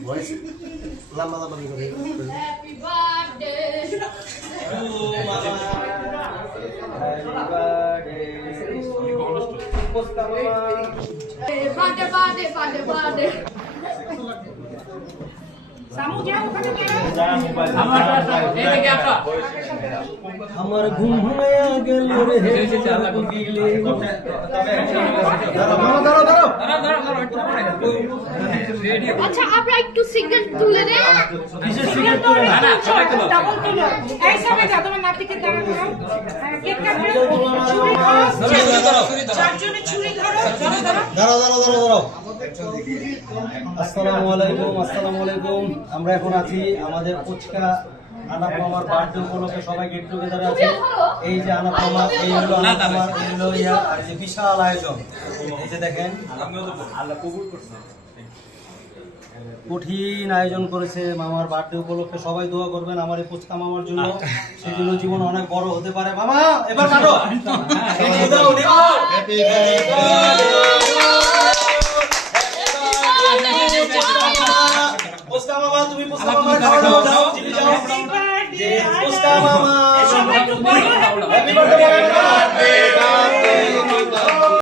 Voice lama-lama gitu. Happy birthday to Happy birthday. Samu যাও ওখানে আমার ঘুম ভাঙায়া গেল রে আচ্ছা আমরা একটু সিঙ্গেল তুলে দেই সিঙ্গেল তো ডাবল তুলো এই সময় যা তোমার নাতিকে দাঁড়া করো কেক কাটবে চারজনে ছুরি ধরো দাঁড়াও আসসালামু আলাইকুম আমরা এখন আছি আমাদের পুচকা আনাপ মামার বার্থডে উপলক্ষে সবাই গেট টুগেদারে আছে এই যে আনাপ মামা এই হলো আনাপ মামার এই হলো ইয়া আর এই যে বিশাল আয়োজন এই যে দেখেন আল্লাহ কবুল করছে কঠিন আয়োজন করেছে মামার বার্থডে উপলক্ষে সবাই দোয়া করবেন আমার এই পুচকা মামার জন্য সেই জন্য জীবন অনেক বড় হতে পারে মামা এবার কাটো পুচকা মামা তুমি পুচকা মামার খাওয়া দাও চিনি যাও পুচকা মামা হ্যাপি বার্থডে